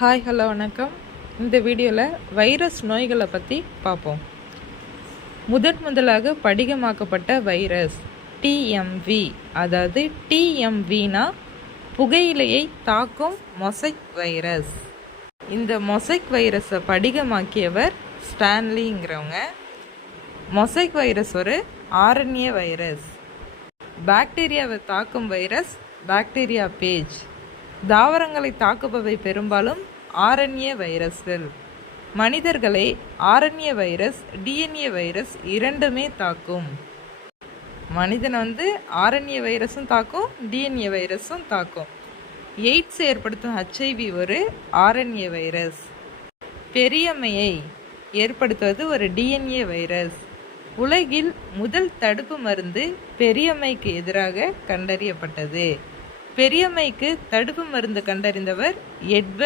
Hi hello வணக்கம். இந்த வீடியோவில் வைரஸ் நோய்களை பற்றி பார்ப்போம். முதலாக படிகமாக்கப்பட்ட வைரஸ் டிஎம்வி. அதாவது டிஎம்வினா புகையிலையை தாக்கும் மொசைக் வைரஸ். இந்த மொசைக் வைரஸை படிகமாக்கியவர் ஸ்டான்லிங்கிறவங்க. மொசைக் வைரஸ் ஒரு ஆர்என்ஏ வைரஸ். பாக்டீரியாவை தாக்கும் வைரஸ் பாக்டீரியா பேஜ். தாவரங்களை தாக்குபவை பெரும்பாலும் ஆர்என்ஏ வைரஸ்கள். மனிதர்களை ஆர்என்ஏ வைரஸ் டிஎன்ஏ வைரஸ் இரண்டுமே தாக்கும். மனிதனை ஆர்என்ஏ வைரஸும் தாக்கும், டிஎன்ஏ வைரஸும் தாக்கும். எய்ட்ஸ் ஏற்படுத்தும் ஹெச்ஐவி ஒரு ஆர்என்ஏ வைரஸ். பெரியம்மையை ஏற்படுத்துவது ஒரு டிஎன்ஏ வைரஸ். உலகில் முதல் தடுப்பு மருந்து பெரியம்மைக்கு எதிராக கண்டறியப்பட்டது. பெரியம்மைக்கு தடுப்பு மருந்து கண்டறிந்தவர் எட்வர்ட்